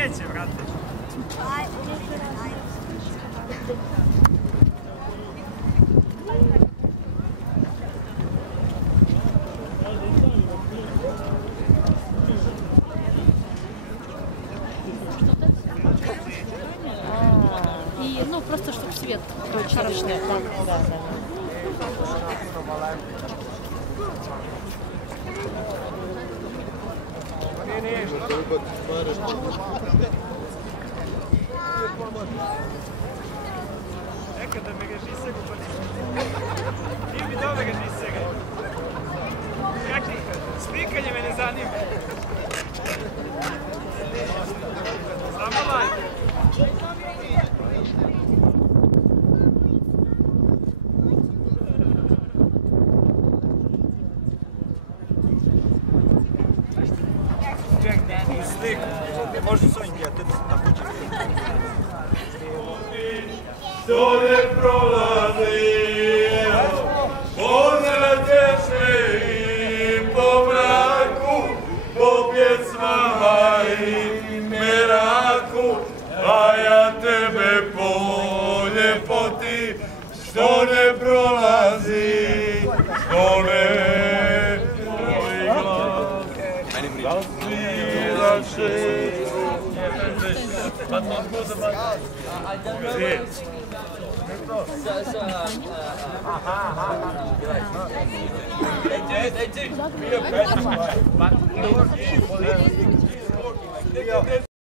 Neće, brate. И, ну, просто чтобы свет хороший. Да. Nekada me režiser ubacio. Ti bi dobar režiser. Slikanje me ne zanima. Samo like. Sliku. Možda s ovim prijateljicom tako će. Što ne prolazi, pozdraće se i po mraku, po pjesmama i meraku, a ja tebe po ljepoti, što ne prolazi, što ne